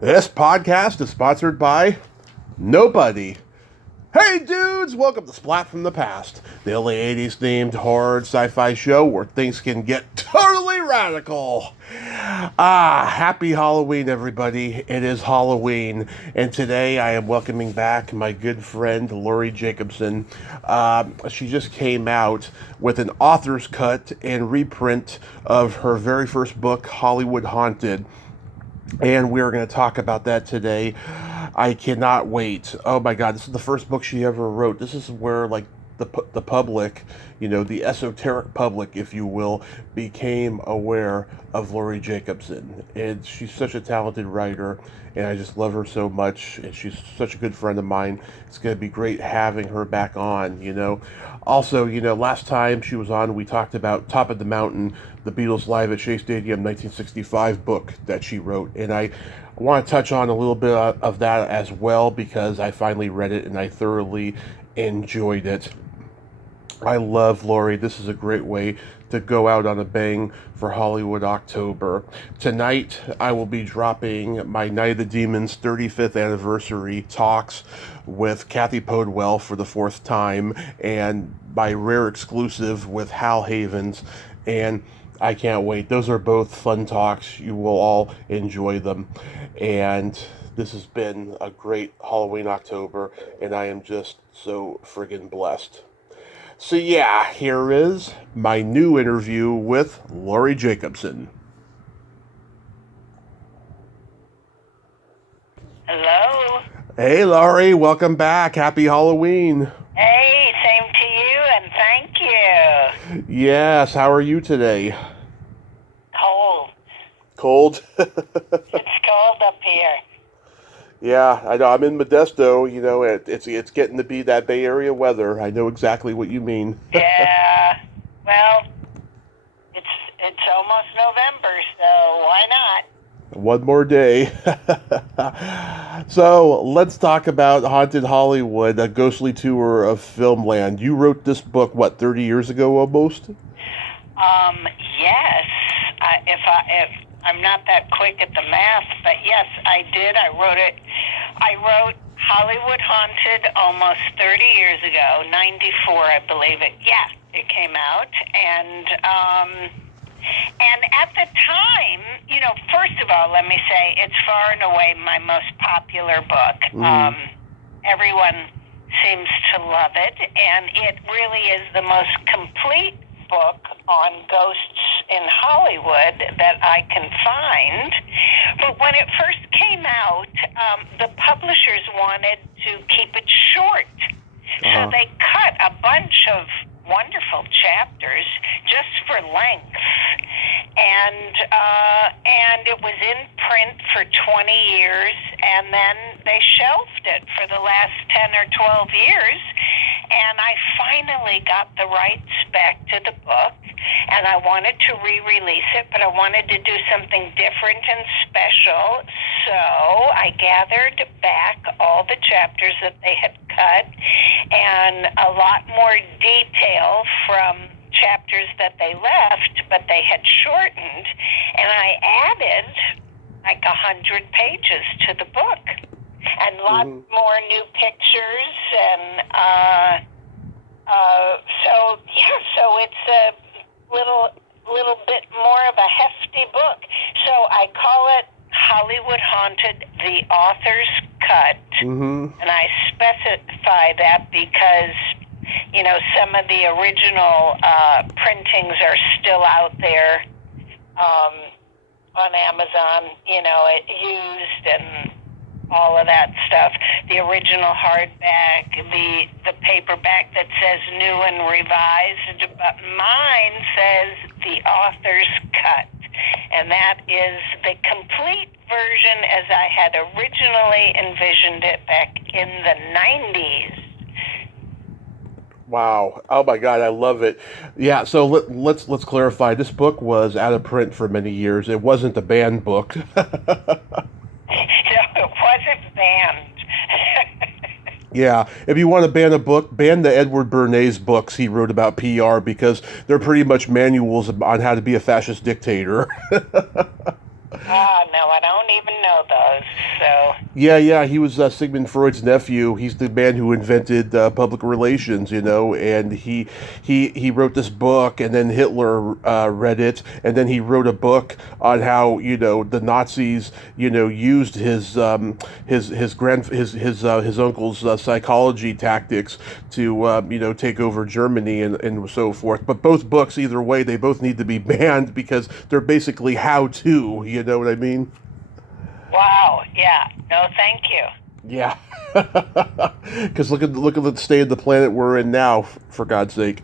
This podcast is sponsored by nobody. Hey dudes, welcome to Splat from the Past, the only 80s themed horror sci-fi show where things can get totally radical. Happy Halloween everybody. It is Halloween, and today I am welcoming back my good friend Laurie Jacobson. She just came out with an author's cut and reprint of her very first book, Hollywood Haunted. And we're going to talk about that today. I cannot wait. Oh my God, this is the first book she ever wrote. This is where the public, the esoteric public, if you will, became aware of Laurie Jacobson. And she's such a talented writer, and I just love her so much. And she's such a good friend of mine. It's going to be great having her back on. Also, last time she was on, we talked about Top of the Mountain, the Beatles Live at Shea Stadium 1965 book that she wrote. And I want to touch on a little bit of that as well because I finally read it and I thoroughly enjoyed it. I love Laurie. This is a great way to go out on a bang for Hollywood October. Tonight, I will be dropping my Night of the Demons 35th anniversary talks with Kathy Podwell for the fourth time, and my rare exclusive with Hal Havens, and I can't wait. Those are both fun talks. You will all enjoy them. And this has been a great Halloween October, and I am just so friggin' blessed. So yeah, here is my new interview with Laurie Jacobson. Hello. Hey Laurie, welcome back. Happy Halloween. Hey, same to you, and thank you. Yes, how are you today? Cold. Cold? It's cold up here. Yeah, I know. I'm in Modesto. It's getting to be that Bay Area weather. I know exactly what you mean. Yeah. Well, it's almost November, so why not? One more day. So let's talk about Haunted Hollywood, a ghostly tour of filmland. You wrote this book, 30 years ago almost? Yes. If I'm not that quick at the math, but yes, I did. I wrote Hollywood Haunted almost 30 years ago, 94, I believe it. Yeah, it came out. And at the time, first of all, let me say, it's far and away my most popular book. Everyone seems to love it, and it really is the most complete book on ghosts in Hollywood that I can find. But when it first came out, the publishers wanted to keep it short. So they cut a bunch of wonderful chapters just for length. And it was in print for 20 years, and then they shelved it for the last 10 or 12 years. And I finally got the rights back to the book, and I wanted to re-release it, but I wanted to do something different and special. So I gathered back all the chapters that they had cut and a lot more detail from chapters that they left, but they had shortened, and I added 100 pages to the book. And lots more new pictures, and so it's a little bit more of a hefty book. So I call it Hollywood Haunted, the author's cut, and I specify that because some of the original printings are still out there on Amazon, used and all of that stuff. The original hardback, the paperback that says new and revised, but mine says the author's cut. And that is the complete version as I had originally envisioned it back in the 90s. Wow. Oh my God, I love it. Yeah, so let's clarify. This book was out of print for many years. It wasn't a banned book. No, it wasn't banned. Yeah, if you want to ban a book, ban the Edward Bernays books he wrote about PR because they're pretty much manuals on how to be a fascist dictator. Oh, no, I don't didn't even know those. So Yeah, he was Sigmund Freud's nephew. He's the man who invented public relations, and he wrote this book, and then Hitler read it, and then he wrote a book on how the Nazis used his uncle's psychology tactics to take over Germany and so forth. But both books, either way, they both need to be banned because they're basically how to. You know what I mean? wow, yeah, no, thank you. Yeah, because look at the state of the planet we're in now. For God's sake,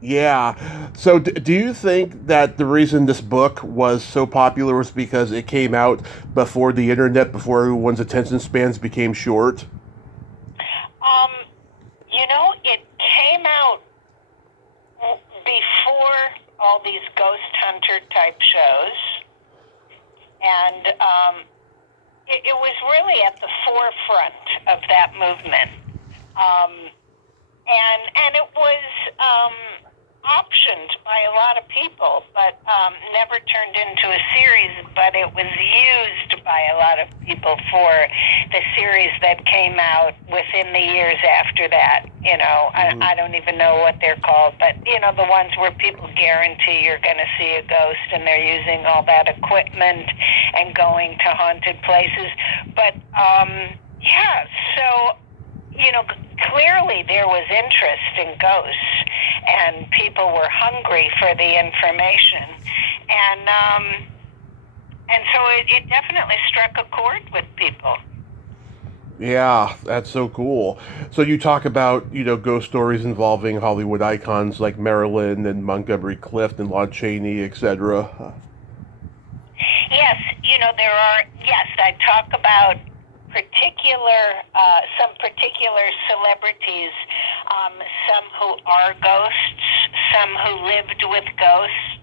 yeah. So, do you think that the reason this book was so popular was because it came out before the internet, before everyone's attention spans became short? It came out before all these ghost hunter type shows, and it was really at the forefront of that movement. And it was optioned by a lot of people, but never turned into a series, but it was used by a lot of people for the series that came out within the years after that. I don't even know what they're called, but the ones where people guarantee you're going to see a ghost, and they're using all that equipment and going to haunted places. But yeah, so clearly there was interest in ghosts, and people were hungry for the information, and so it definitely struck a chord with people. Yeah, that's so cool. So you talk about, ghost stories involving Hollywood icons like Marilyn and Montgomery Clift and Lon Chaney, etc. Yes, there are. Yes, I talk about some particular celebrities, some who are ghosts, some who lived with ghosts,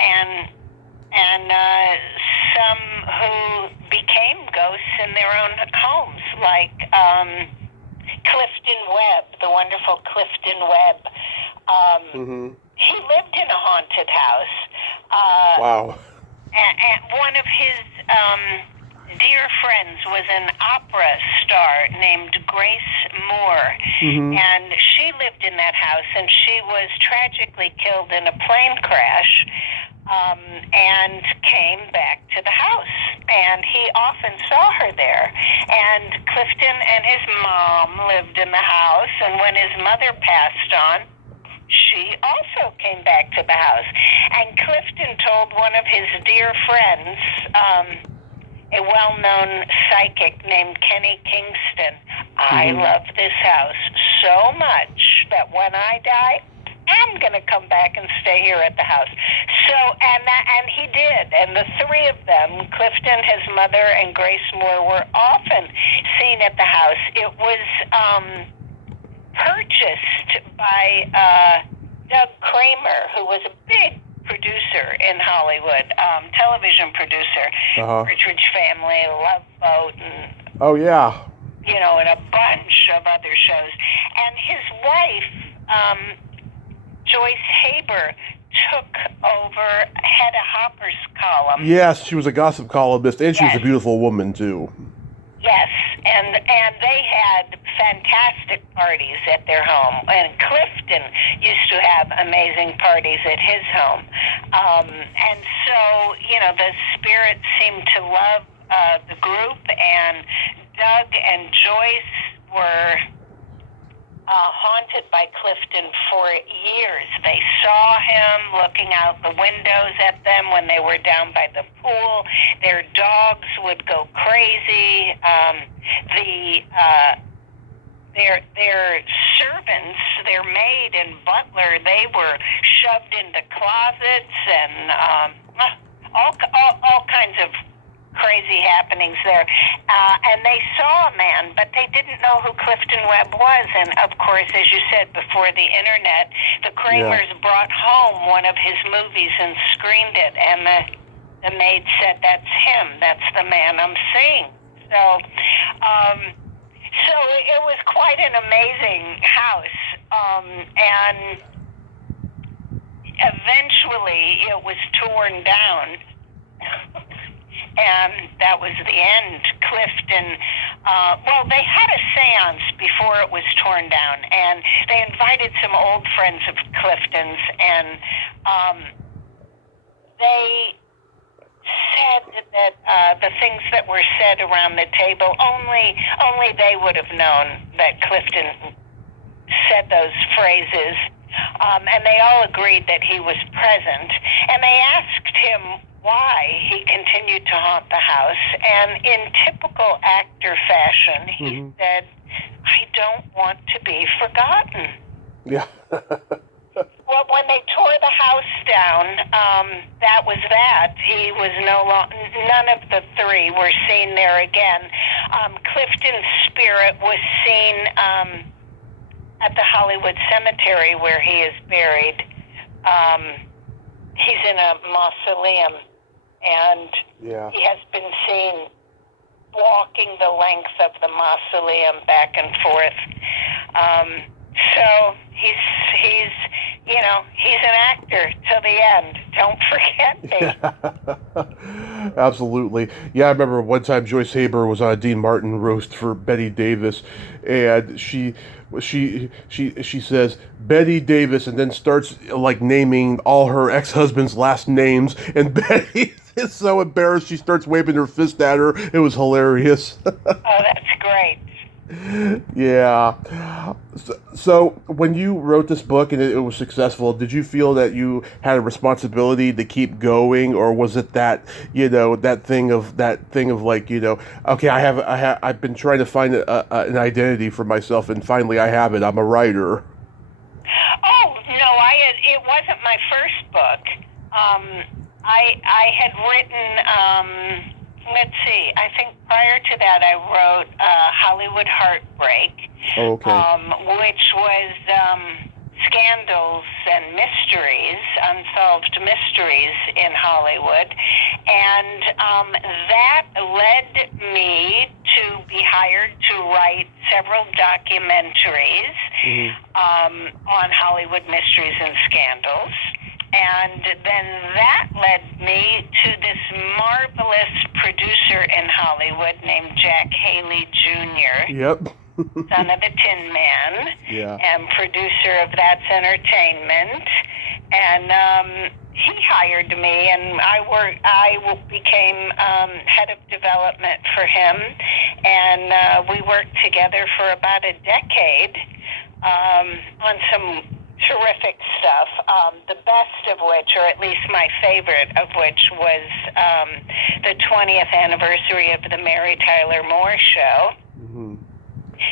and some who became ghosts in their own homes, like Clifton Webb, the wonderful Clifton Webb. He lived in a haunted house. Wow. And one of his dear friends was an opera star named Grace Moore, and she lived in that house, and she was tragically killed in a plane crash, and came back to the house, and he often saw her there. And Clifton and his mom lived in the house, and when his mother passed on, she also came back to the house. And Clifton told one of his dear friends, a well-known psychic named Kenny Kingston, I love this house so much that when I die, I'm going to come back and stay here at the house. So, and he did. And the three of them, Clifton, his mother, and Grace Moore, were often seen at the house. It was purchased by Doug Kramer, who was a big producer in Hollywood, television producer, Partridge Family, Love Boat, and oh yeah, and a bunch of other shows. And his wife, Joyce Haber, took over, had a Hopper's column. Yes, she was a gossip columnist, and she was a beautiful woman too. Yes, and they had fantastic parties at their home. And Clifton used to have amazing parties at his home. And so, the spirits seemed to love the group, and Doug and Joyce were haunted by Clifton for years. They saw him looking out the windows at them when they were down by the pool. Their dogs would go crazy. Their servants, their maid and butler, they were shoved into closets, and all kinds of crazy happenings there. And they saw a man, but they didn't know who Clifton Webb was. And of course, as you said, before the internet, the Kramers brought home one of his movies and screened it. And the maid said, "That's him. That's the man I'm seeing." So it was quite an amazing house. And eventually it was torn down and that was the end. Clifton, well, they had a seance before it was torn down, and they invited some old friends of Clifton's, and they said that the things that were said around the table, only they would have known that Clifton said those phrases. And they all agreed that he was present. And they asked him why he continued to haunt the house. And in typical actor fashion, he said, "I don't want to be forgotten." Yeah. Well, when they tore the house down, that was that. He was none of the three were seen there again. Clifton's spirit was seen at the Hollywood Cemetery where he is buried. He's in a mausoleum, and he has been seen walking the length of the mausoleum back and forth. So he's an actor till the end. Don't forget me. Absolutely. Yeah, I remember one time Joyce Haber was on a Dean Martin roast for Betty Davis, and she says Betty Davis, and then starts like naming all her ex-husband's last names, and Betty is so embarrassed she starts waving her fist at her. It was hilarious. Oh, that's great. Yeah. So when you wrote this book and it was successful, did you feel that you had a responsibility to keep going, or was it that that thing of like okay, I've been trying to find an identity for myself, and finally I have it. I'm a writer. Oh no, it wasn't my first book. I had written. Let's see. I think prior to that, I wrote Hollywood Heartbreak, which was scandals and mysteries, unsolved mysteries in Hollywood, and that led me to be hired to write several documentaries on Hollywood mysteries and scandals. And then that led me to this marvelous producer in Hollywood named Jack Haley Jr. Yep. Son of the Tin Man. Yeah. And producer of That's Entertainment. And he hired me, and I became head of development for him. And we worked together for about a decade on some terrific stuff, the best of which, or at least my favorite of which, was the 20th anniversary of the Mary Tyler Moore Show.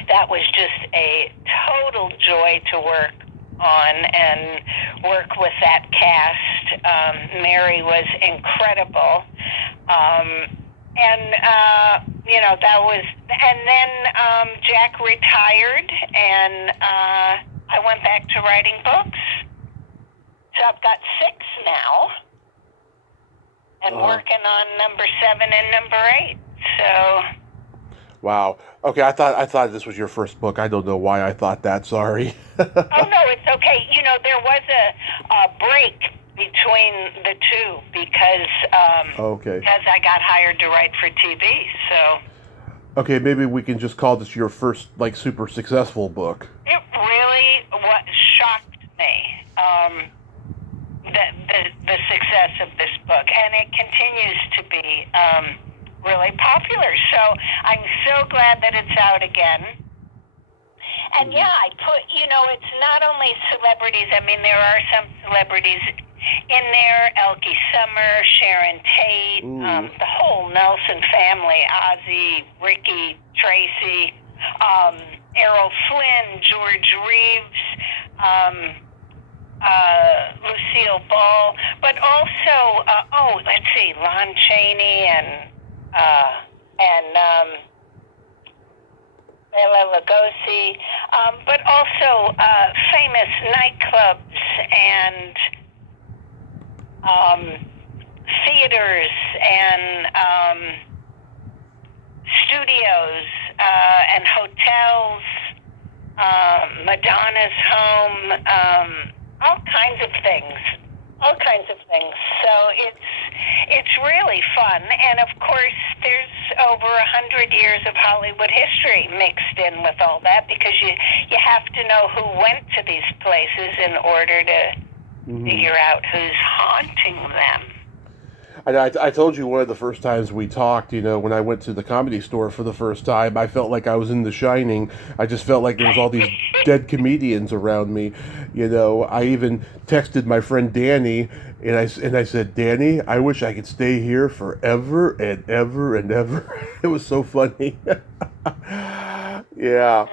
That was just a total joy to work on and work with that cast. Mary was incredible. That was, and then Jack retired, and I went back to writing books. So I've got 6 now, and working on number 7 and number 8. So. Wow. Okay, I thought this was your first book. I don't know why I thought that. Sorry. Oh no, it's okay. There was a break between the two because I got hired to write for TV. So. Okay, maybe we can just call this your first super successful book. It really shocked me, the success of this book, and it continues to be really popular. So I'm so glad that it's out again. And yeah, I put, it's not only celebrities. I mean, there are some celebrities in there: Elkie Summer, Sharon Tate, the whole Nelson family: Ozzy, Ricky, Tracy, Errol Flynn, George Reeves, Lucille Ball, but also, let's see, Lon Chaney and Bela Lugosi, but also famous nightclubs and theaters and studios and hotels, Madonna's home, all kinds of things. all kinds of things. So it's really fun, and of course, there's over 100 years of Hollywood history mixed in with all that, because you have to know who went to these places in order to figure out who's haunting them. I told you one of the first times we talked, when I went to the Comedy Store for the first time, I felt like I was in The Shining. I just felt like there was all these dead comedians around me. I even texted my friend Danny, and I said, Danny, I wish I could stay here forever and ever and ever. It was so funny. Yeah. And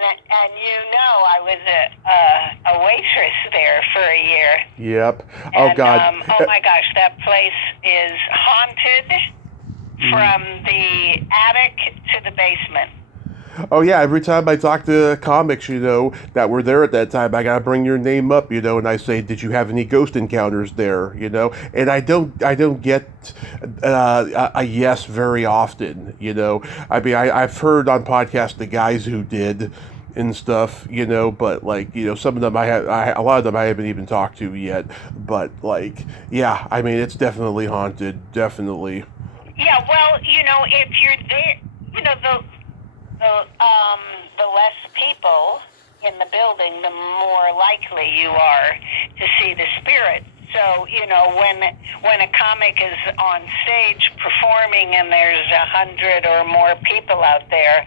I was a waitress there for a year. Yep. Oh, God. Oh, my gosh, that place is haunted from the attic to the basement. Oh, yeah, every time I talk to comics, that were there at that time, I gotta bring your name up, and I say, did you have any ghost encounters there, And I don't get a yes very often, I mean, I've heard on podcasts the guys who did and stuff, but some of them a lot of them I haven't even talked to yet, but yeah, I mean, it's definitely haunted, definitely. Yeah, well, if you're there, the less people in the building, the more likely you are to see the spirit. So, when a comic is on stage performing and there's 100 or more people out there,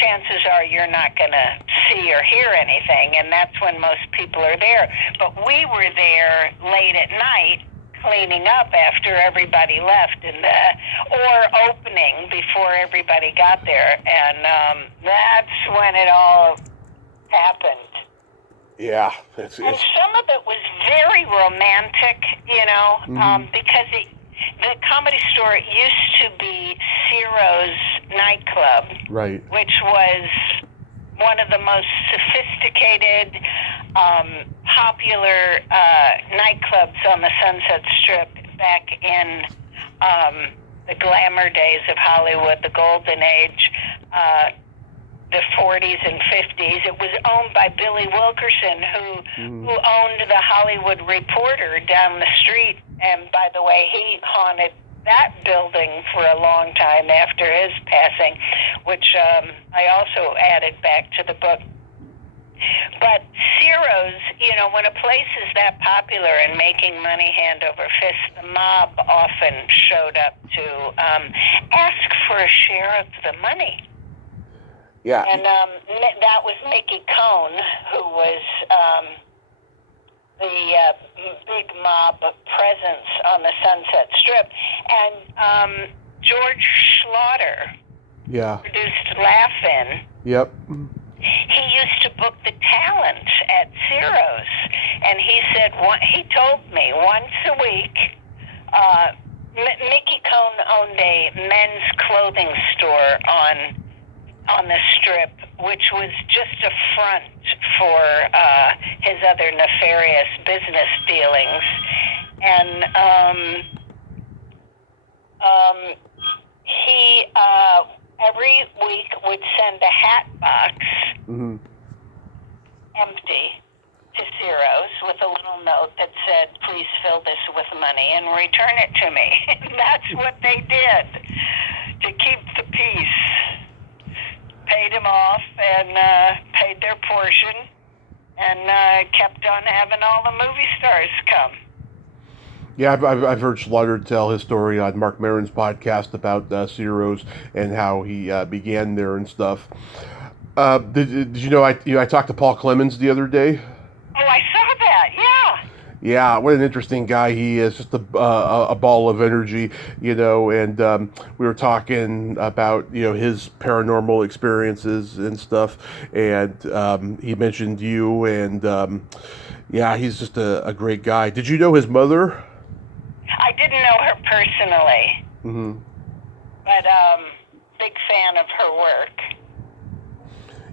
chances are you're not going to see or hear anything, and that's when most people are there. But we were there late at night, cleaning up after everybody left, or opening before everybody got there, and that's when it all happened. Yeah, and some of it was very romantic, because the Comedy Store used to be Ciro's nightclub, right, which was one of the most sophisticated, popular nightclubs on the Sunset Strip back in the glamour days of Hollywood, the golden age, the 40s and 50s. It was owned by Billy Wilkerson, who owned the Hollywood Reporter down the street. And by the way, he haunted that building for a long time after his passing, which I also added back to the book. But Ciro's, when a place is that popular and making money hand over fist, the mob often showed up to ask for a share of the money. Yeah. And that was Mickey Cohn, who was the big mob presence on the Sunset Strip. And George Schlatter produced Laugh-In. Yep. He used to book the talent at Ciro's, and he told me once a week, Mickey Cohn owned a men's clothing store on the Strip, which was just a front for his other nefarious business dealings, and he every week would send a hat box empty to Ciro's with a little note that said, please fill this with money and return it to me. And that's what they did to keep the peace. Paid him off and paid their portion, and kept on having all the movie stars come. Yeah, I've heard Schlatter tell his story on Mark Maron's podcast about Ciro's and how he began there and stuff. Did you know I talked to Paul Clemens the other day? Oh, I saw that. Yeah. Yeah, what an interesting guy he is. Just a ball of energy, and we were talking about, his paranormal experiences and stuff, and he mentioned you, and yeah, he's just a great guy. Did you know his mother? I didn't know her personally, but big fan of her work.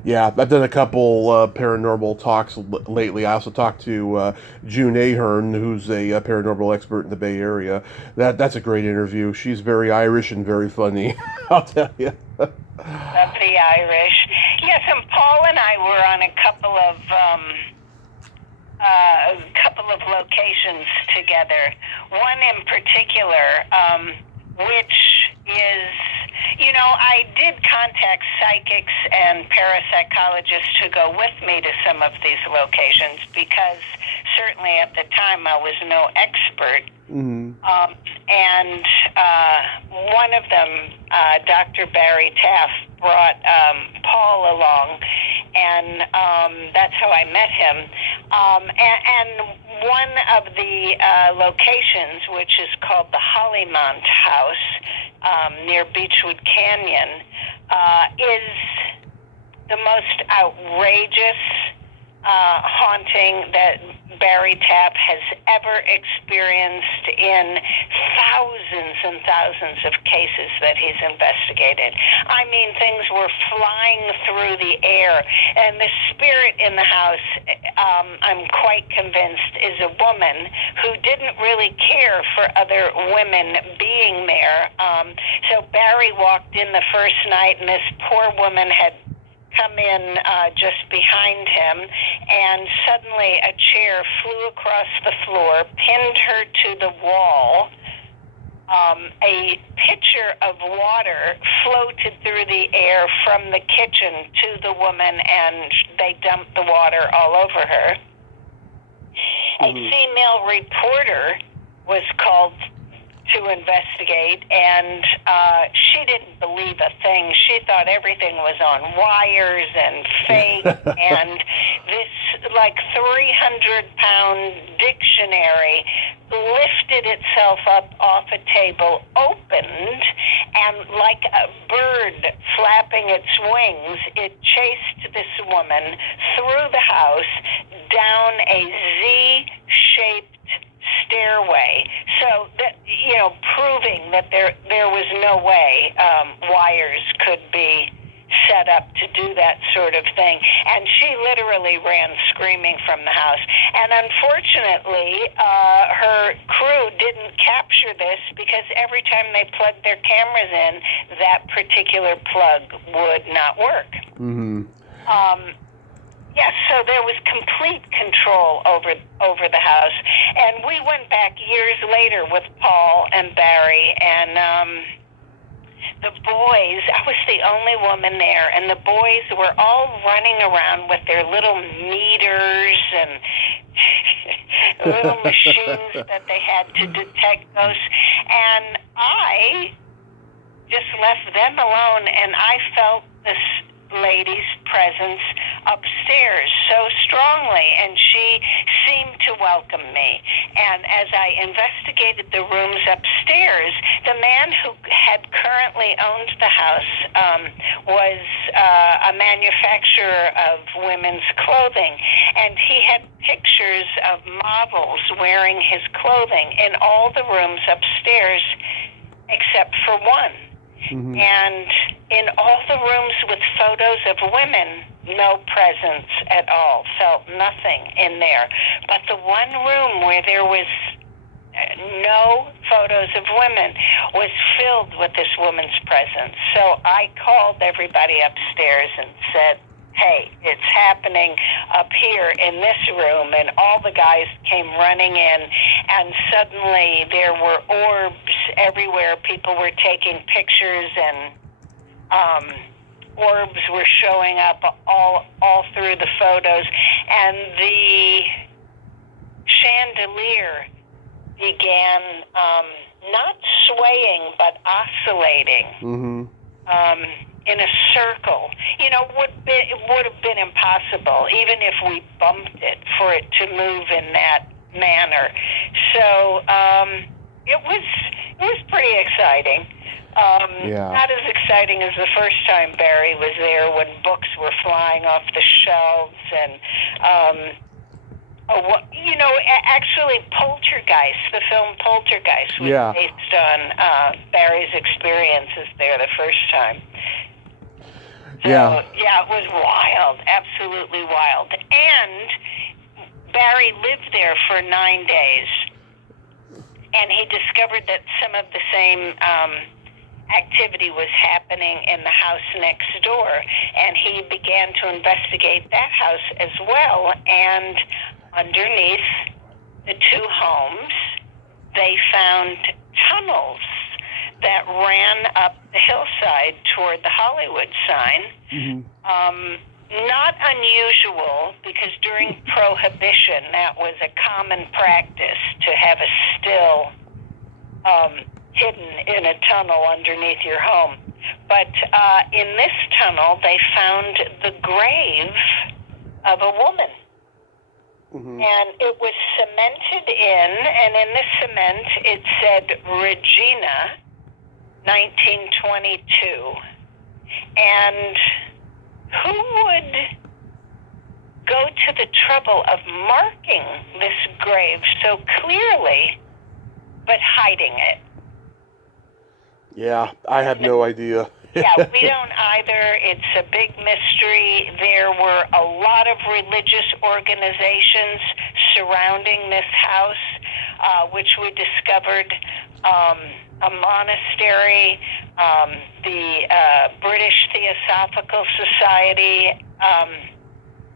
Yeah, I've done a couple paranormal talks lately. I also talked to June Ahern, who's a paranormal expert in the Bay Area. That's a great interview. She's very Irish and very funny, I'll tell you. Of the Irish. Yes, and Paul and I were on a couple couple of locations together. One in particular, which is, I did contact psychics and parapsychologists to go with me to some of these locations because certainly at the time I was no expert. Mm-hmm. And one of them, Dr. Barry Taft, brought Paul along, and that's how I met him. And one of the locations, which is called the Hollymont House near Beechwood Canyon, is the most outrageous haunting that Barry Tapp has ever experienced in thousands and thousands of cases that he's investigated. I mean, things were flying through the air, and the spirit in the house, I'm quite convinced, is a woman who didn't really care for other women being there. So Barry walked in the first night, and this poor woman had come in just behind him, and suddenly a chair flew across the floor, pinned her to the wall. A pitcher of water floated through the air from the kitchen to the woman, and they dumped the water all over her. A female reporter was called to investigate, and she didn't believe a thing. She thought everything was on wires and fake, and this like 300-pound dictionary lifted itself up off a table, opened, and like a bird flapping its wings, it chased this woman through the house down a Z-shaped stairway, so that proving that there was no way wires could be set up to do that sort of thing. And she literally ran screaming from the house. And unfortunately, her crew didn't capture this because every time they plugged their cameras in, that particular plug would not work. Mm-hmm. Yes, so there was complete control over the house. And we went back years later with Paul and Barry, and the boys, I was the only woman there, and the boys were all running around with their little meters and little machines that they had to detect ghosts. And I just left them alone, and I felt this lady's presence upstairs so strongly, and she seemed to welcome me. And as I investigated the rooms upstairs, the man who had currently owned the house was a manufacturer of women's clothing, and he had pictures of models wearing his clothing in all the rooms upstairs except for one. Mm-hmm. And in all the rooms with photos of women, no presence at all. Felt nothing in there. But the one room where there was no photos of women was filled with this woman's presence. So I called everybody upstairs and said, hey, it's happening up here in this room, and all the guys came running in, and suddenly there were orbs everywhere. People were taking pictures, and orbs were showing up all through the photos, and the chandelier began not swaying but oscillating. Mm-hmm. In a circle. It would have been impossible, even if we bumped it, for it to move in that manner. So it was pretty exciting. Not as exciting as the first time Barry was there, when books were flying off the shelves, and actually Poltergeist, the film Poltergeist, was based on Barry's experiences there the first time. So, it was wild, absolutely wild. And Barry lived there for 9 days, and he discovered that some of the same activity was happening in the house next door, and he began to investigate that house as well. And underneath the two homes, they found tunnels that ran up the hillside toward the Hollywood sign. Mm-hmm. Not unusual, because during Prohibition, that was a common practice to have a still hidden in a tunnel underneath your home. But in this tunnel, they found the grave of a woman. Mm-hmm. And it was cemented in, and in the cement it said Regina, 1922. And who would go to the trouble of marking this grave so clearly, but hiding it? Yeah, I have no idea. Yeah, we don't either. It's a big mystery. There were a lot of religious organizations surrounding this house, which we discovered a monastery, the British Theosophical Society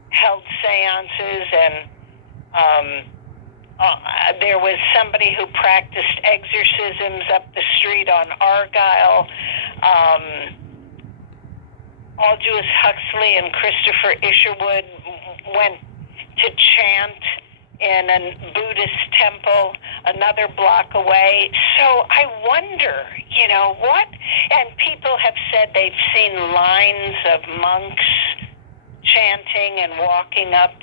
held seances, and there was somebody who practiced exorcisms up the street on Argyle. Aldous Huxley and Christopher Isherwood went to chant in a Buddhist temple another block away. So I wonder, what? And people have said they've seen lines of monks chanting and walking up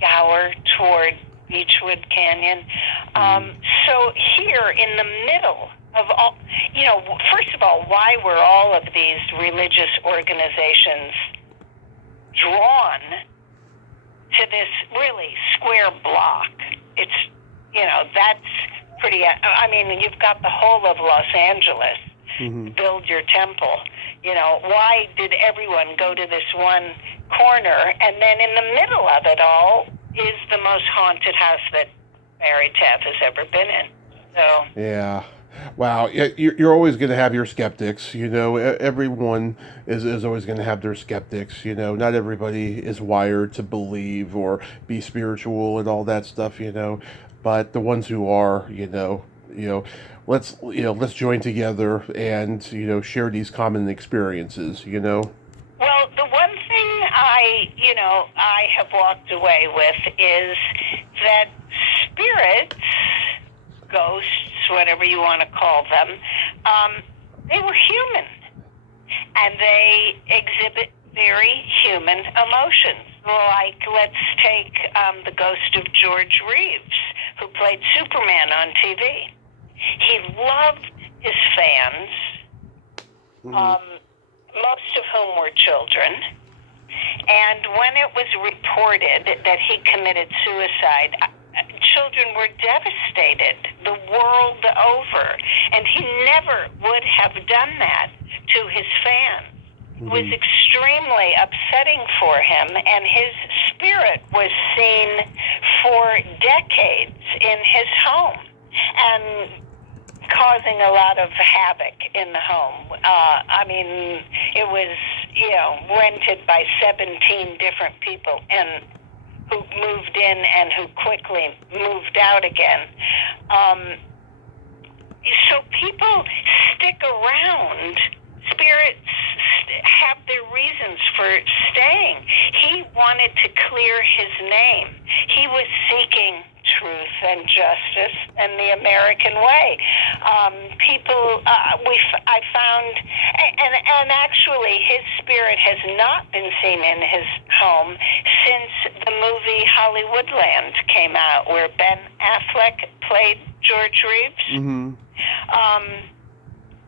Gower toward Beechwood Canyon. So here in the middle of all, first of all, why were all of these religious organizations drawn to this really square block? It's, that's pretty, you've got the whole of Los Angeles. Mm-hmm. Build your temple. Why did everyone go to this one corner? And then in the middle of it all is the most haunted house that Barry Taff has ever been in. So Yeah. Wow. You're always going to have your skeptics. Everyone is always going to have their skeptics. Not everybody is wired to believe or be spiritual and all that stuff. But the ones who are, let's join together and share these common experiences. Well, the one thing I have walked away with is that spirits, ghosts, whatever you want to call them, they were human, and they exhibit very human emotions. Like, let's take the ghost of George Reeves, who played Superman on TV. He loved his fans, most of whom were children. And when it was reported that he committed suicide, children were devastated the world over. And he never would have done that to his fans. It was extremely upsetting for him, and his spirit was seen for decades in his home and causing a lot of havoc in the home. It was, rented by 17 different people and who moved in and who quickly moved out again. So people stick around. Spirits have their reasons for staying. He wanted to clear his name. He was seeking truth and justice and the American way. I found, and actually his spirit has not been seen in his home since the movie Hollywoodland came out, where Ben Affleck played George Reeves. Mm-hmm.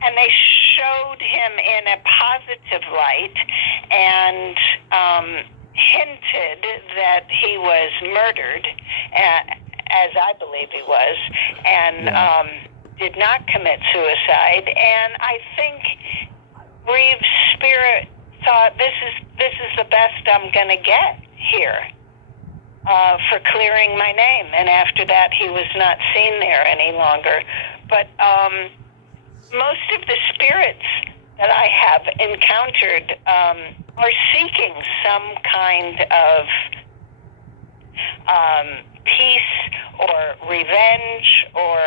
And they showed him in a positive light and hinted that he was murdered, as I believe he was, and did not commit suicide. And I think Reeves' spirit thought, this is the best I'm going to get here for clearing my name. And after that, he was not seen there any longer. But most of the spirits that I have encountered are seeking some kind of peace or revenge, or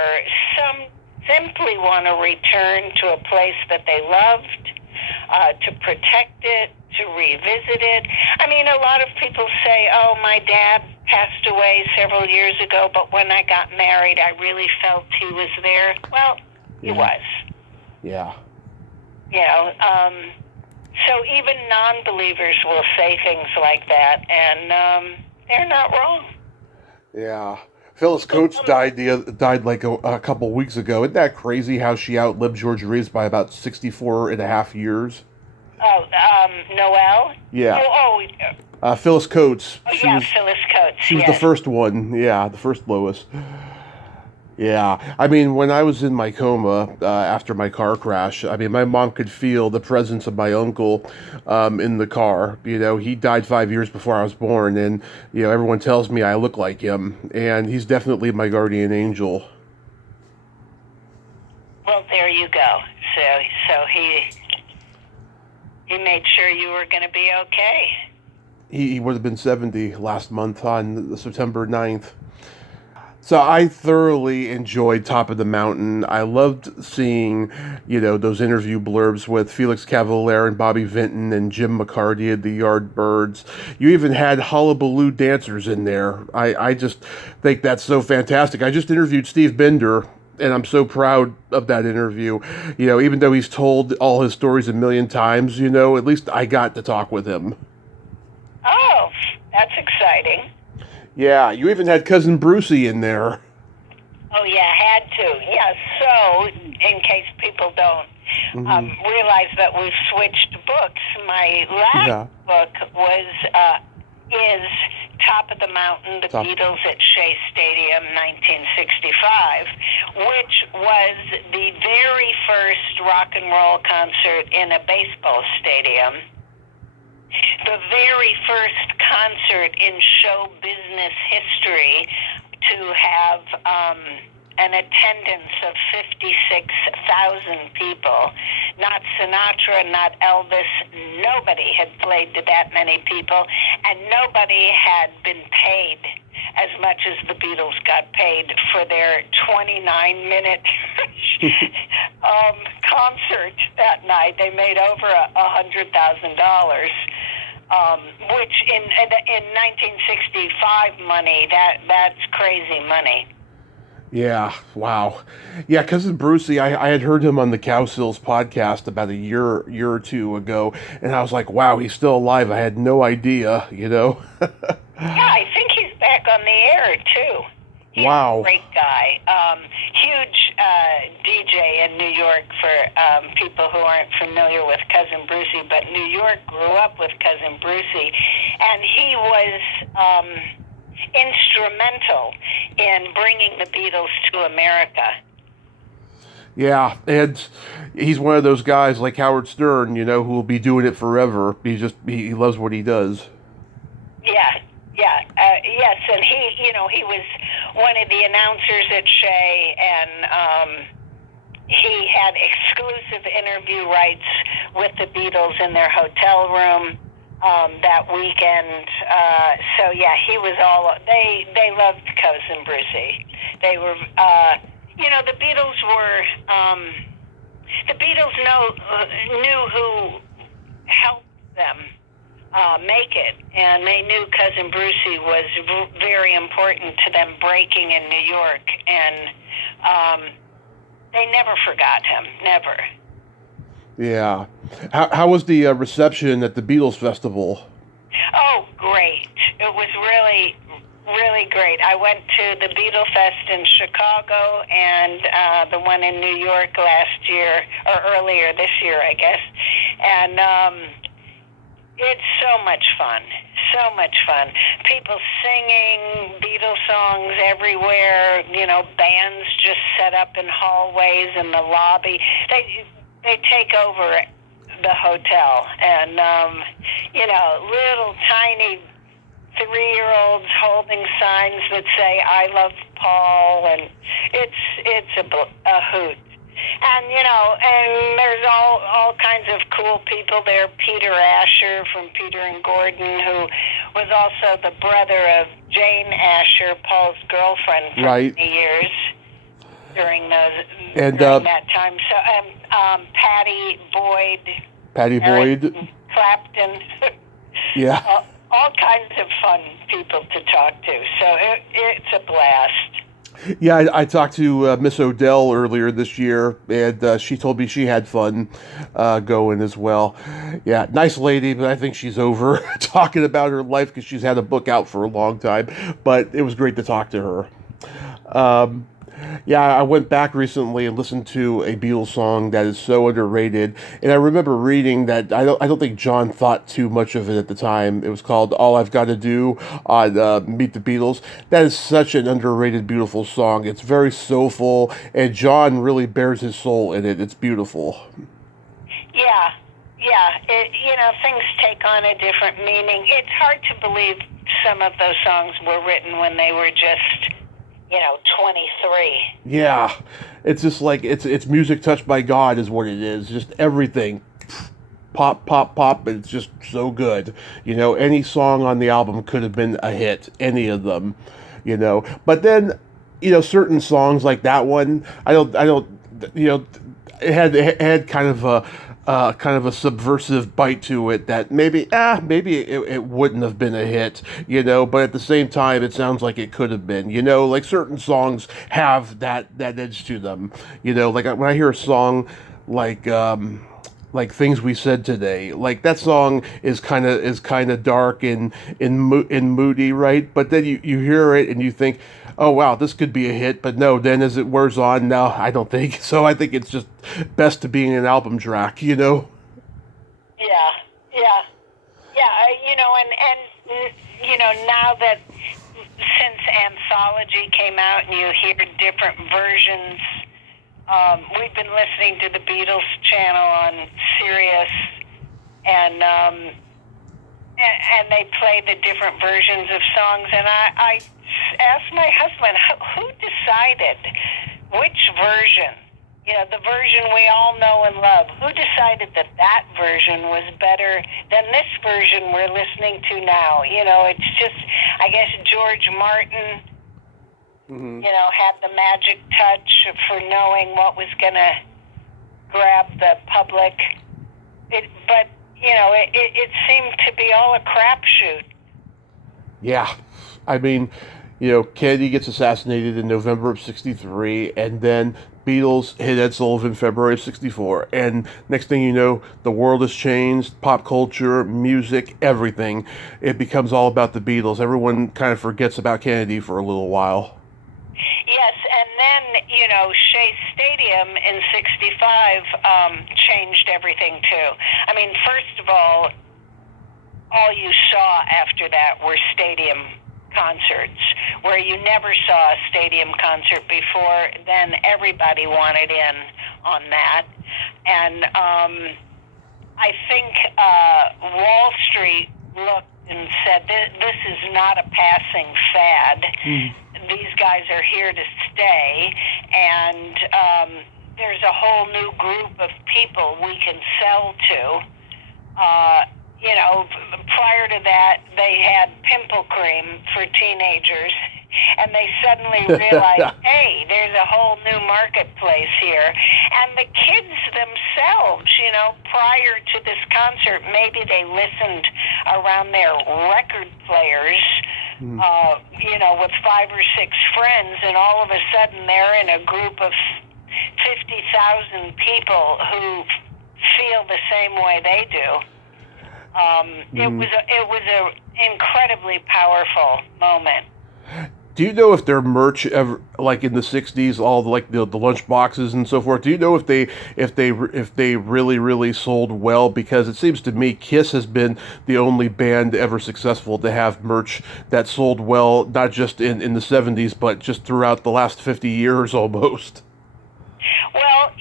some simply want to return to a place that they loved, to protect it, to revisit it. I mean, a lot of people say, oh, my dad passed away several years ago, but when I got married, I really felt he was there. Well, he was. Yeah. You know, so even non-believers will say things like that, and they're not wrong. Yeah. Phyllis Coates died like a couple weeks ago. Isn't that crazy how she outlived George Reeves by about 64 and a half years? Oh, Noel? Yeah. Oh, Phyllis Coates. Phyllis Coates. She was the first one. Yeah, the first Lois. Yeah. I mean, when I was in my coma after my car crash, I mean, my mom could feel the presence of my uncle in the car. You know, he died 5 years before I was born, and, you know, everyone tells me I look like him, and he's definitely my guardian angel. Well, there you go. So he made sure you were going to be okay. He would have been 70 last month on September 9th. So I thoroughly enjoyed Top of the Mountain. I loved seeing, you know, those interview blurbs with Felix Cavaliere and Bobby Vinton and Jim McCarty at the Yardbirds. You even had Hullabaloo dancers in there. I just think that's so fantastic. I just interviewed Steve Bender, and I'm so proud of that interview. You know, even though he's told all his stories a million times, you know, at least I got to talk with him. Oh, that's exciting. Yeah, you even had Cousin Brucey in there. Oh, yeah, had to. Yeah, so, in case people don't realize that we've switched books, my last book is Top of the Mountain, The Beatles at Shea Stadium, 1965, which was the very first rock and roll concert in a baseball stadium. The very first concert in show business history to have an attendance of 56,000 people. Not Sinatra, not Elvis. Nobody had played to that many people, and nobody had been paid as much as the Beatles got paid for their 29-minute concert that night. They made over $100,000. Which in 1965 money, that's crazy money. Yeah, wow. Yeah, Cousin Brucey, I had heard him on the Cowsills podcast about a year or two ago, and I was like, wow, he's still alive. I had no idea, you know? Yeah, I think he's back on the air, too. He's wow. a great guy. Huge DJ in New York for people who aren't familiar with Cousin Brucey, but New York grew up with Cousin Brucey, and he was instrumental in bringing the Beatles to America. Yeah, and he's one of those guys like Howard Stern, you know, who will be doing it forever. He loves what he does. Yeah. Yes, and he was one of the announcers at Shea, and he had exclusive interview rights with the Beatles in their hotel room that weekend. So yeah, he was all. They loved Cousin Brucey. They were, the Beatles were. The Beatles knew who helped them make it, and they knew Cousin Brucey was very important to them breaking in New York, and they never forgot him, never. Yeah. How was the reception at the Beatles Festival? Oh, great. It was really, really great. I went to the Beatle Fest in Chicago and the one in New York last year, or earlier this year, I guess, and it's so much fun. So much fun. People singing Beatles songs everywhere. Bands just set up in hallways in the lobby. They take over the hotel, and little tiny 3-year-olds holding signs that say "I love Paul," and it's a hoot. And there's all kinds of cool people there. Peter Asher from Peter and Gordon, who was also the brother of Jane Asher, Paul's girlfriend for Right. many years during And, during that time. So Patty Boyd, Patty Eric Boyd. Clapton, Yeah. all kinds of fun people to talk to. So it's a blast. Yeah, I talked to Miss Odell earlier this year, and she told me she had fun going as well. Yeah, nice lady, but I think she's over talking about her life because she's had a book out for a long time. But it was great to talk to her. Um, yeah, I went back recently and listened to a Beatles song that is so underrated, and I remember reading that I don't think John thought too much of it at the time. It was called "All I've Got to Do" on Meet the Beatles. That is such an underrated, beautiful song. It's very soulful, and John really bears his soul in it. It's beautiful. Yeah, yeah. Things take on a different meaning. It's hard to believe some of those songs were written when they were just 23. Yeah, it's just like it's music touched by God is what it is. Just everything, pop, pop, pop. And it's just so good. Any song on the album could have been a hit. Any of them. But then, certain songs like that one, I don't. It had kind of a subversive bite to it that maybe it wouldn't have been a hit, but at the same time it sounds like it could have been, like certain songs have that edge to them, like when I hear a song like Things We Said Today, like that song is kind of dark and moody, right? But then you hear it and you think, oh wow, this could be a hit. But no, then as it wears on, no, I don't think so. I think it's just best to be an album track. Yeah, yeah, yeah. Now that since Anthology came out and you hear different versions. We've been listening to the Beatles channel on Sirius, and they play the different versions of songs. And I asked my husband, who decided which version? The version we all know and love. Who decided that version was better than this version we're listening to now? It's just, I guess, George Martin. Mm-hmm. Had the magic touch for knowing what was going to grab the public. But it seemed to be all a crapshoot. Yeah, I mean, Kennedy gets assassinated in November of '63, and then Beatles hit Ed Sullivan February of '64, and next thing you know, the world has changed, pop culture, music, everything. It becomes all about the Beatles. Everyone kind of forgets about Kennedy for a little while. Yes, and then, Shea Stadium in '65 changed everything, too. I mean, first of all you saw after that were stadium concerts, where you never saw a stadium concert before. Then everybody wanted in on that. And I think Wall Street looked and said, this is not a passing fad. These guys are here to stay, and there's a whole new group of people we can sell to. Prior to that, they had pimple cream for teenagers, and they suddenly realized, hey, there's a whole new marketplace here. And the kids themselves, prior to this concert, maybe they listened around their record players, with 5 or 6 friends, and all of a sudden they're in a group of 50,000 people who feel the same way they do. It was an incredibly powerful moment. Do you know if their merch ever, like in the '60s, all the lunch boxes and so forth? Do you know if they really sold well? Because it seems to me Kiss has been the only band ever successful to have merch that sold well, not just in the '70s, but just throughout the last 50 years almost. Well,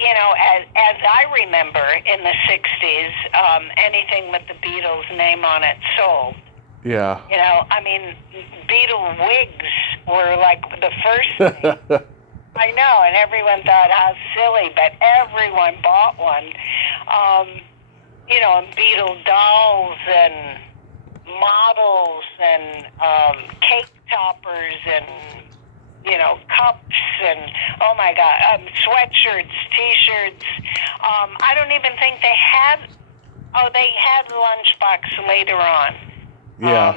as I remember in the '60s, anything with the Beatles name on it sold. Yeah. Beatle wigs were like the first thing. I know, and everyone thought, how silly, but everyone bought one. And Beatle dolls and models and cake toppers and, cups and, oh my God, sweatshirts, T-shirts. I don't even think they had Lunchbox later on. Yeah.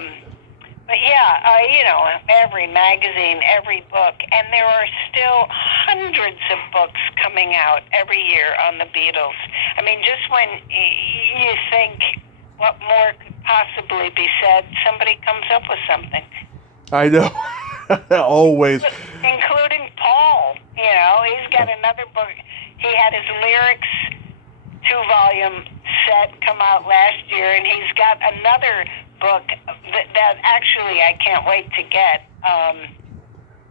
But yeah, every magazine, every book, and there are still hundreds of books coming out every year on the Beatles. I mean, just when you think what more could possibly be said, somebody comes up with something. I know. Always. Including Paul. He's got another book. He had his lyrics 2-volume set come out last year, and he's got another book that actually I can't wait to get.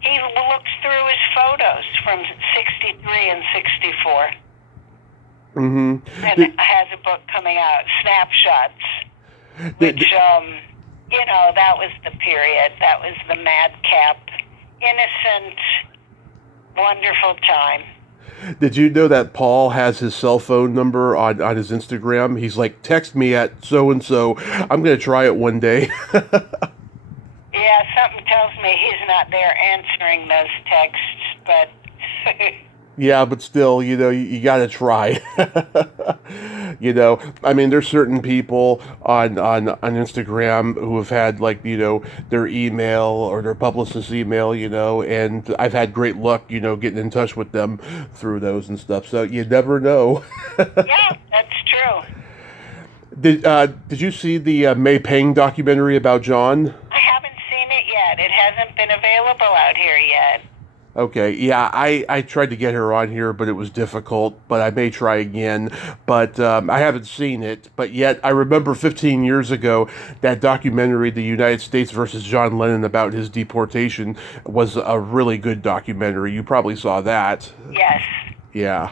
He looks through his photos from 63 and 64. Mm-hmm. And has a book coming out, Snapshots, which, that was the period. That was the madcap, innocent, wonderful time. Did you know that Paul has his cell phone number on his Instagram? He's like, text me at so-and-so. I'm going to try it one day. Yeah, something tells me he's not there answering those texts, but... Yeah, but still, you got to try. I mean, there's certain people on Instagram who have had, their email or their publicist's email, and I've had great luck, getting in touch with them through those and stuff. So you never know. Yeah, that's true. Did you see the May Pang documentary about John? I haven't seen it yet. It hasn't been available out here yet. Okay, yeah, I tried to get her on here, but it was difficult, but I may try again. But I haven't seen it, but yet I remember 15 years ago, that documentary, The United States versus John Lennon, about his deportation, was a really good documentary. You probably saw that. Yes. Yeah.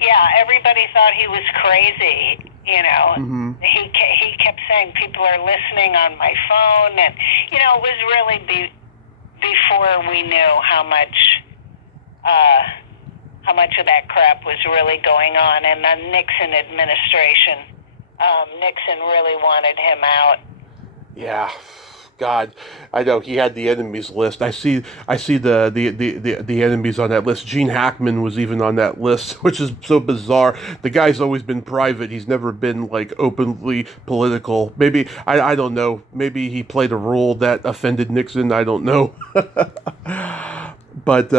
Yeah, everybody thought he was crazy, Mm-hmm. He kept saying, people are listening on my phone, and, it was really... before we knew how much of that crap was really going on, and the Nixon administration, Nixon really wanted him out. Yeah, God, I know he had the enemies list. I see the enemies on that list. Gene Hackman was even on that list, which is so bizarre. The guy's always been private. He's never been openly political. Maybe I don't know. Maybe he played a role that offended Nixon. I don't know. But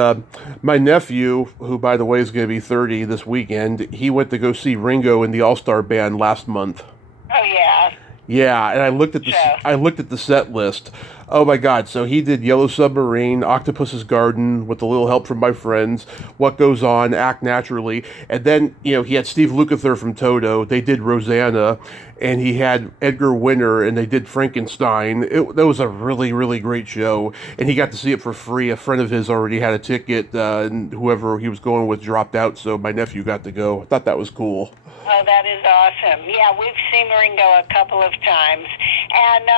my nephew, who by the way is going to be 30 this weekend, he went to go see Ringo in the All-Star Band last month. Oh yeah. Yeah, and I looked at the set list. Oh my God! So he did Yellow Submarine, Octopus's Garden, with a little help from my friends. What Goes On, Act Naturally, and then he had Steve Lukather from Toto. They did Rosanna, and he had Edgar Winter, and they did Frankenstein. That was a really, really great show, and he got to see it for free. A friend of his already had a ticket, and whoever he was going with dropped out, so my nephew got to go. I thought that was cool. Oh, that is awesome. Yeah, we've seen Ringo a couple of times. And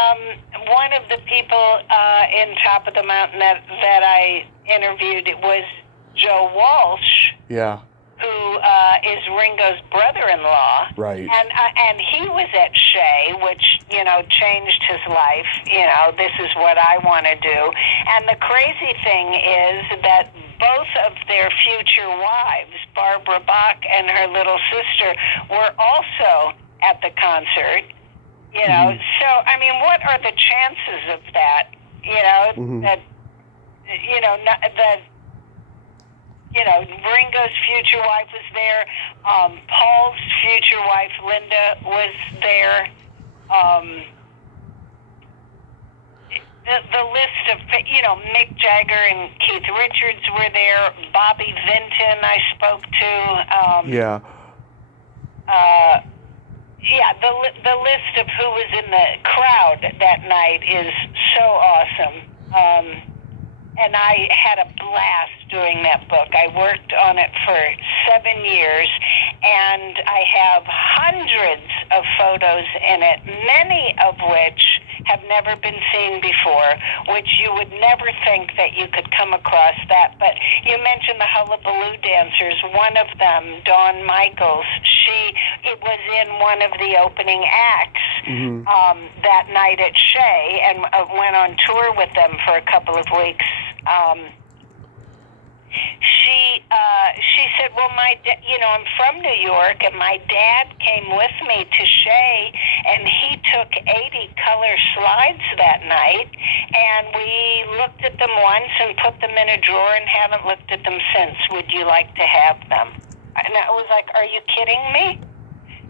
one of the people in Top of the Mountain that I interviewed was Joe Walsh. Yeah. Who is Ringo's brother-in-law. Right. And he was at Shea, which, changed his life. This is what I want to do. And the crazy thing is that both of their future wives, Barbara Bach and her little sister, were also at the concert. Mm-hmm. So, I mean, what are the chances of that? Mm-hmm. That, Ringo's future wife was there. Paul's future wife, Linda, was there. The list of, Mick Jagger and Keith Richards were there. Bobby Vinton I spoke to. Yeah. The list of who was in the crowd that night is so awesome. And I had a blast doing that book. I worked on it for 7 years, and I have hundreds of photos in it, many of which have never been seen before, which you would never think that you could come across that. But you mentioned the Hullabaloo dancers. One of them, Dawn Michaels, it was in one of the opening acts that night at Shea, and went on tour with them for a couple of weeks. She said, well, I'm from New York, and my dad came with me to Shea, and he took 80 color slides that night, and we looked at them once and put them in a drawer and haven't looked at them since. Would you like to have them? And I was like, are you kidding me?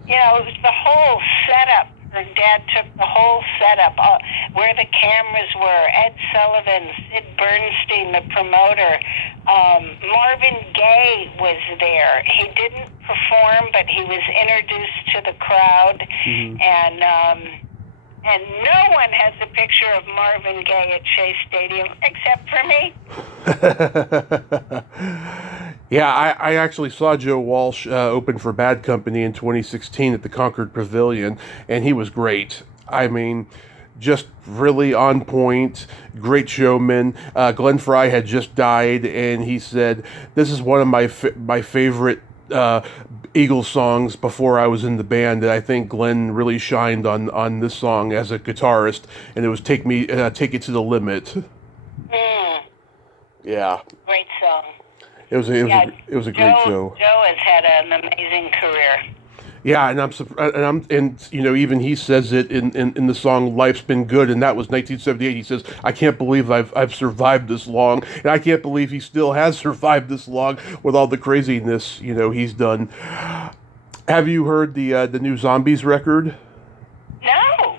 It was the whole setup. Her dad took the whole setup, where the cameras were, Ed Sullivan, Sid Bernstein, the promoter. Marvin Gaye was there. He didn't perform, but he was introduced to the crowd. And no one has a picture of Marvin Gaye at Shea Stadium except for me. Yeah, I actually saw Joe Walsh open for Bad Company in 2016 at the Concord Pavilion, and he was great. I mean, just really on point, great showman. Glenn Frey had just died, and he said, this is one of my favorite Eagles songs before I was in the band, and I think Glenn really shined on this song as a guitarist, and it was Take It to the Limit. Yeah. Great song. It was a great show. Joe has had an amazing career. Yeah, and even he says it in the song "Life's Been Good," and that was 1978. He says, "I can't believe I've survived this long, and I can't believe he still has survived this long with all the craziness he's done." Have you heard the new Zombies record? No.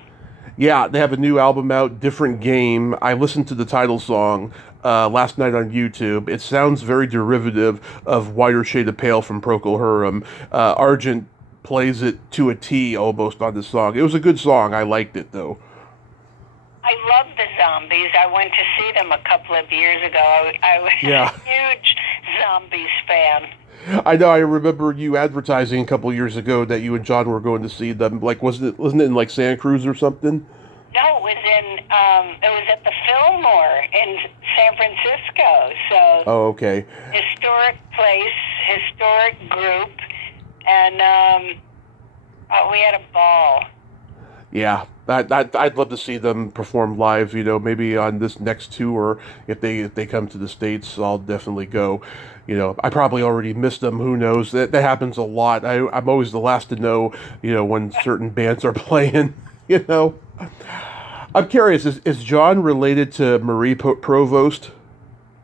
Yeah, they have a new album out, Different Game. I listened to the title song last night on YouTube. It sounds very derivative of Whiter Shade of Pale from Procol Harum. Argent plays it to a T almost on the song. It was a good song. I liked it, though. I love the Zombies. I went to see them a couple of years ago. I was a huge Zombies fan. I know. I remember you advertising a couple of years ago that you and John were going to see them. Like, wasn't it in like Santa Cruz or something? No, it was at the Fillmore in San Francisco. So. Oh, okay. Historic place, historic group, and we had a ball. Yeah, I'd love to see them perform live. Maybe on this next tour, if they come to the States, I'll definitely go. I probably already missed them. Who knows? That happens a lot. I'm always the last to know. When certain bands are playing. I'm curious. Is John related to Marie Provost?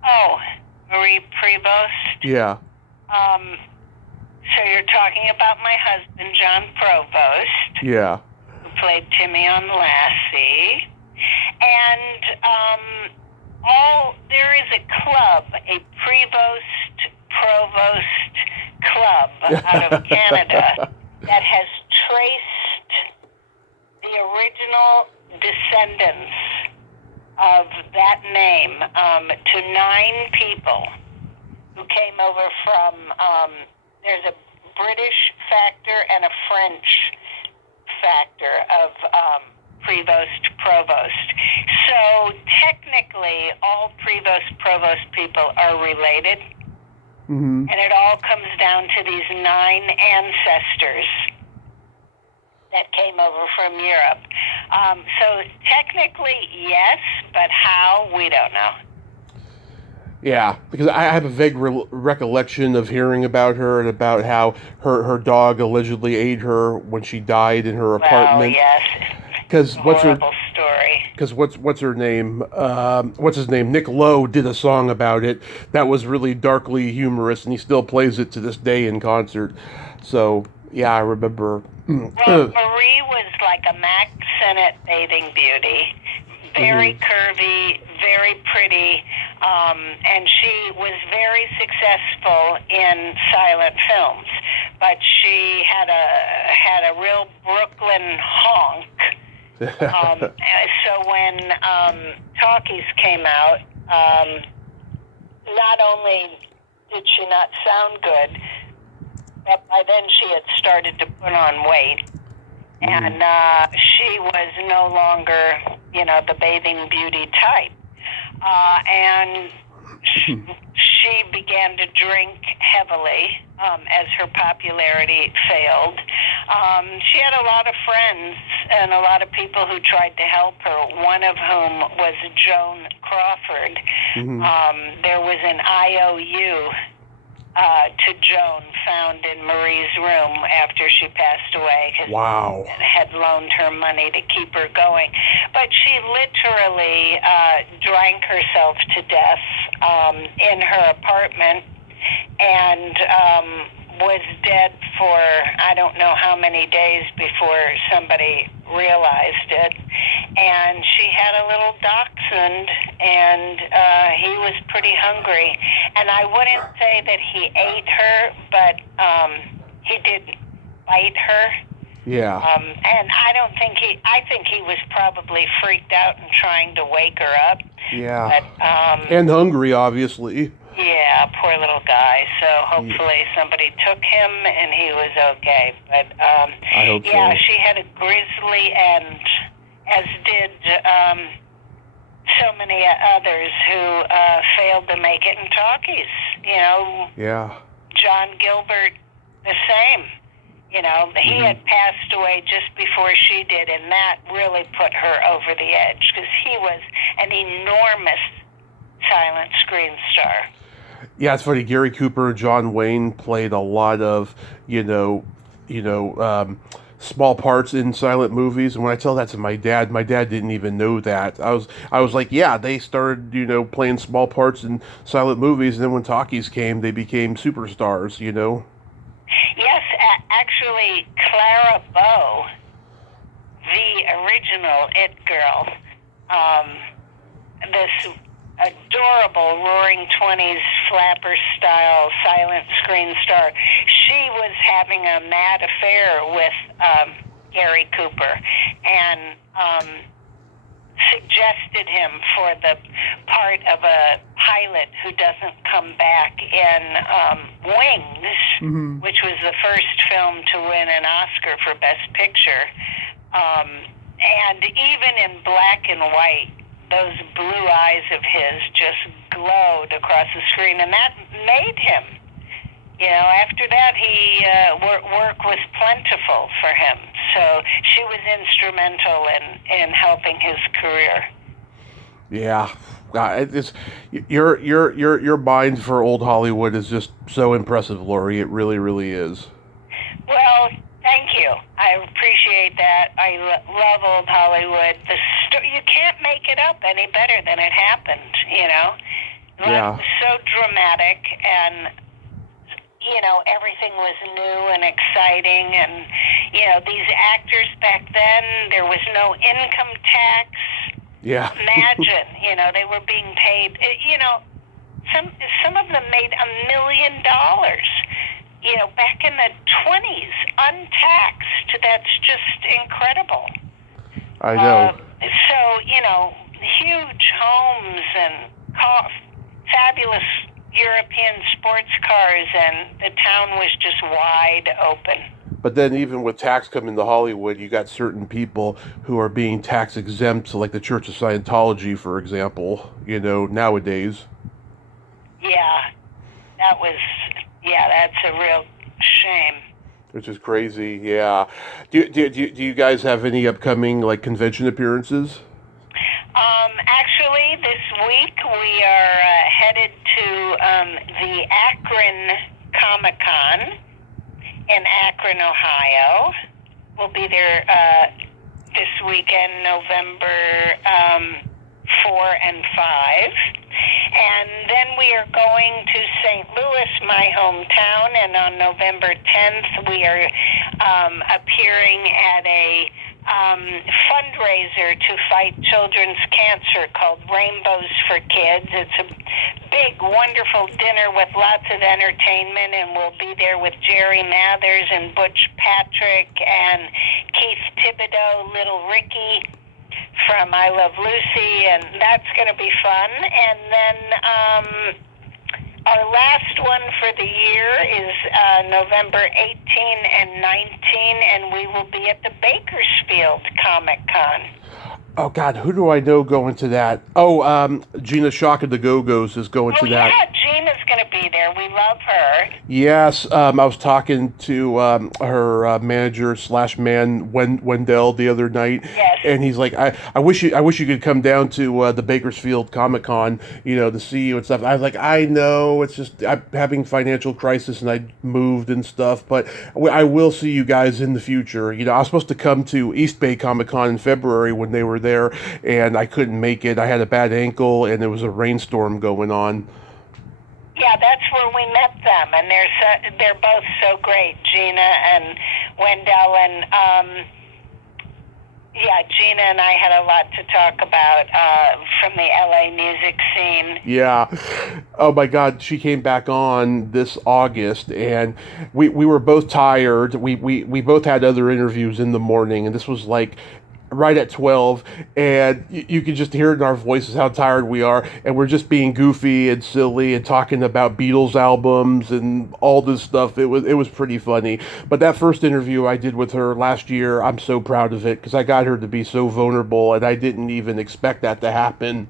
Oh, Marie Prevost. Yeah. So you're talking about my husband, John Provost. Yeah. Played Timmy on Lassie, and there is a club, a Provost club out of Canada that has traced the original descendants of that name to 9 people who came over from, there's a British factor and a French factor of Provost. So technically, all Provost people are related, and it all comes down to these 9 ancestors that came over from Europe. So technically, yes, but how, we don't know. Yeah, because I have a vague recollection of hearing about her and about how her dog allegedly ate her when she died in her apartment. Well, yes. Because horrible story. Because what's her name? What's his name? Nick Lowe did a song about it that was really darkly humorous, and he still plays it to this day in concert. So yeah, I remember. Well, Marie was like a Mac Sennett bathing beauty. Very curvy, very pretty, and she was very successful in silent films. But she had a real Brooklyn honk. So when Talkies came out, not only did she not sound good, but by then she had started to put on weight. And she was no longer, the bathing beauty type. And she began to drink heavily as her popularity failed. She had a lot of friends and a lot of people who tried to help her, one of whom was Joan Crawford. There was an IOU to Joan found in Marie's room after she passed away. Wow. Had loaned her money to keep her going. But she literally drank herself to death in her apartment and was dead for I don't know how many days before somebody realized it. And she had a little dachshund, and he was pretty hungry. And I wouldn't say that he ate her, but he did bite her. Yeah. And I think he was probably freaked out and trying to wake her up. Yeah. But, and hungry, obviously. Yeah, poor little guy. So hopefully somebody took him and he was okay. But I hope so. yeah, she had a grisly end, as did so many others who failed to make it in talkies. You know. Yeah. John Gilbert, the same. You know, he had passed away just before she did, and that really put her over the edge because he was an enormous silent screen star. Yeah, it's funny. Gary Cooper and John Wayne played a lot of, small parts in silent movies. And when I tell that to my dad didn't even know that. I was like, yeah, they started, playing small parts in silent movies, and then when talkies came, they became superstars. Yes, actually, Clara Bow, the original It Girl, this adorable Roaring Twenties flapper-style silent screen star, she was having a mad affair with Gary Cooper and suggested him for the part of a pilot who doesn't come back in Wings, which was the first film to win an Oscar for Best Picture. And even in black and white, those blue eyes of his just glowed across the screen, and that made him. After that, work was plentiful for him. So she was instrumental in helping his career. Yeah, it's your mind for old Hollywood is just so impressive, Laurie. It really, really is. Well, thank you. I appreciate that. I love old Hollywood. You can't make it up any better than it happened. Yeah. It was so dramatic and. Everything was new and exciting, and, these actors back then, there was no income tax. Yeah. Imagine, they were being paid, some of them made $1 million, back in the 20s, untaxed. That's just incredible. I know. Huge homes and fabulous European sports cars, and the town was just wide open. But then even with tax coming to Hollywood, you got certain people who are being tax exempt, like the Church of Scientology, for example, nowadays. Yeah, that's a real shame. Which is crazy, yeah. Do you guys have any upcoming, convention appearances? Actually, this week we are headed to the Akron Comic-Con in Akron, Ohio. We'll be there this weekend, November 4 and 5. And then we are going to St. Louis, my hometown, and on November 10th we are appearing at a fundraiser to fight children's cancer called Rainbows for Kids. It's a big, wonderful dinner with lots of entertainment, and we'll be there with Jerry Mathers and Butch Patrick and Keith Thibodeau, Little Ricky from I Love Lucy, and that's going to be fun. And then our last one for the year is November 18 and 19, and we will be at the Bakersfield Comic-Con. Oh, God, who do I know going to that? Oh, Gina Shock of the Go-Go's is going to that. Yeah, Gina's going love her. Yes, I was talking to her manager / man Wendell the other night, Yes. and he's like, I wish you could come down to the Bakersfield Comic Con, to see you and stuff. I was like, I know it's just I'm having financial crisis and I moved and stuff, but I will see you guys in the future. I was supposed to come to East Bay Comic Con in February when they were there, and I couldn't make it. I had a bad ankle and there was a rainstorm going on. Yeah, that's where we met them, and they're both so great, Gina and Wendell, and Gina and I had a lot to talk about from the LA music scene. Yeah. Oh my God, she came back on this August, and we were both tired. We both had other interviews in the morning, and this was like right at 12, and you can just hear it in our voices how tired we are, and we're just being goofy and silly and talking about Beatles albums and all this stuff. It was pretty funny. But that first interview I did with her last year, I'm so proud of it because I got her to be so vulnerable, and I didn't even expect that to happen.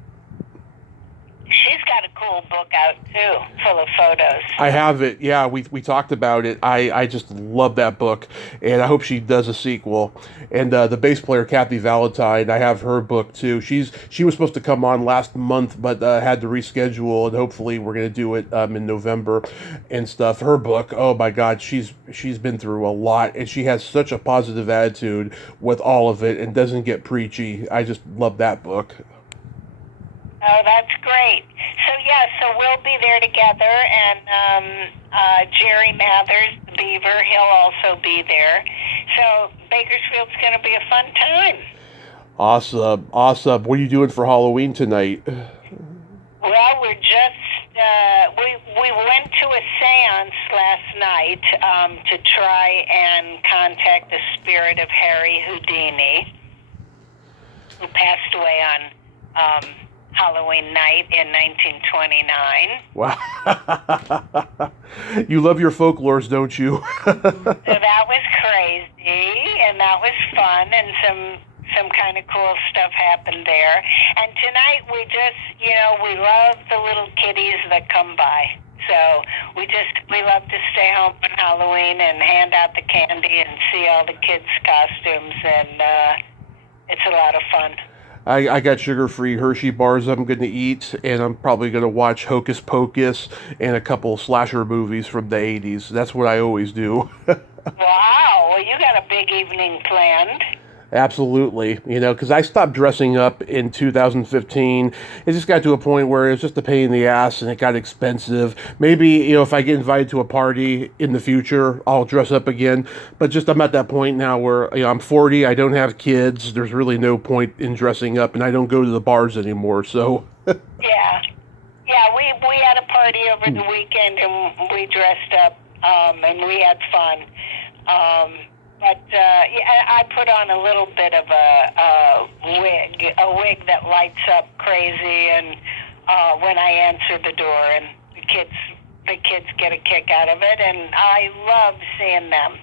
She's got a cool book out too, full of photos. I have it. Yeah, we talked about it. I just love that book, and I hope she does a sequel. And the bass player Kathy Valentine, I have her book too. She was supposed to come on last month, but had to reschedule, and hopefully we're gonna do it in November and stuff. Her book, oh my God, she's been through a lot, and she has such a positive attitude with all of it, and doesn't get preachy. I just love that book. Oh, that's great. So we'll be there together, and Jerry Mathers, the Beaver, he'll also be there. So Bakersfield's going to be a fun time. Awesome. What are you doing for Halloween tonight? Well, we're just, we went to a seance last night to try and contact the spirit of Harry Houdini, who passed away on Halloween night in 1929. Wow. You love your folklores, don't you? So that was crazy, and that was fun, and some kind of cool stuff happened there. And tonight we just, we love the little kiddies that come by. So we love to stay home on Halloween and hand out the candy and see all the kids' costumes, and it's a lot of fun. I got sugar-free Hershey bars I'm going to eat, and I'm probably going to watch Hocus Pocus and a couple slasher movies from the 80s. That's what I always do. Wow, well, you got a big evening planned. Absolutely, because I stopped dressing up in 2015. It just got to a point where it was just a pain in the ass and it got expensive. Maybe, if I get invited to a party in the future, I'll dress up again. But just I'm at that point now where, I'm 40, I don't have kids. There's really no point in dressing up, and I don't go to the bars anymore, so. Yeah, we had a party over the weekend, and we dressed up, and we had fun. But I put on a little bit of a wig that lights up crazy, and when I answer the door, and the kids get a kick out of it, and I love seeing them.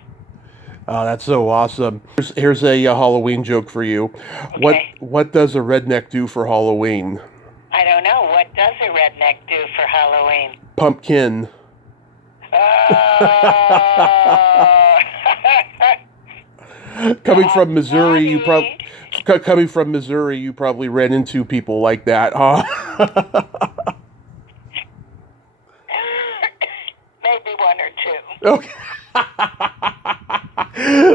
Oh, that's so awesome. Here's a Halloween joke for you. Okay. What does a redneck do for Halloween? I don't know. What does a redneck do for Halloween? Pumpkin. Coming from Missouri, you probably ran into people like that, huh? Maybe one or two. Okay.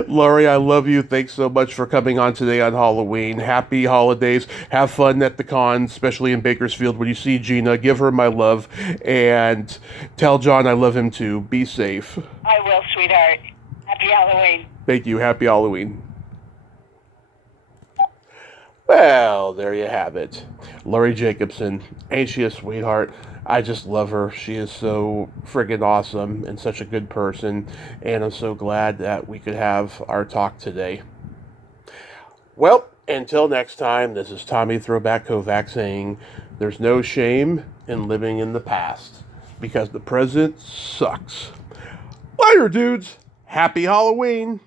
Laurie, I love you. Thanks so much for coming on today on Halloween. Happy holidays. Have fun at the con, especially in Bakersfield. When you see Gina, give her my love, and tell John I love him too. Be safe. I will, sweetheart. Happy Halloween. Thank you. Happy Halloween. Well, there you have it. Laurie Jacobson. Ain't she a sweetheart? I just love her. She is so friggin' awesome and such a good person. And I'm so glad that we could have our talk today. Well, until next time, this is Tommy Throwback Kovac saying there's no shame in living in the past because the present sucks. Later, dudes. Happy Halloween.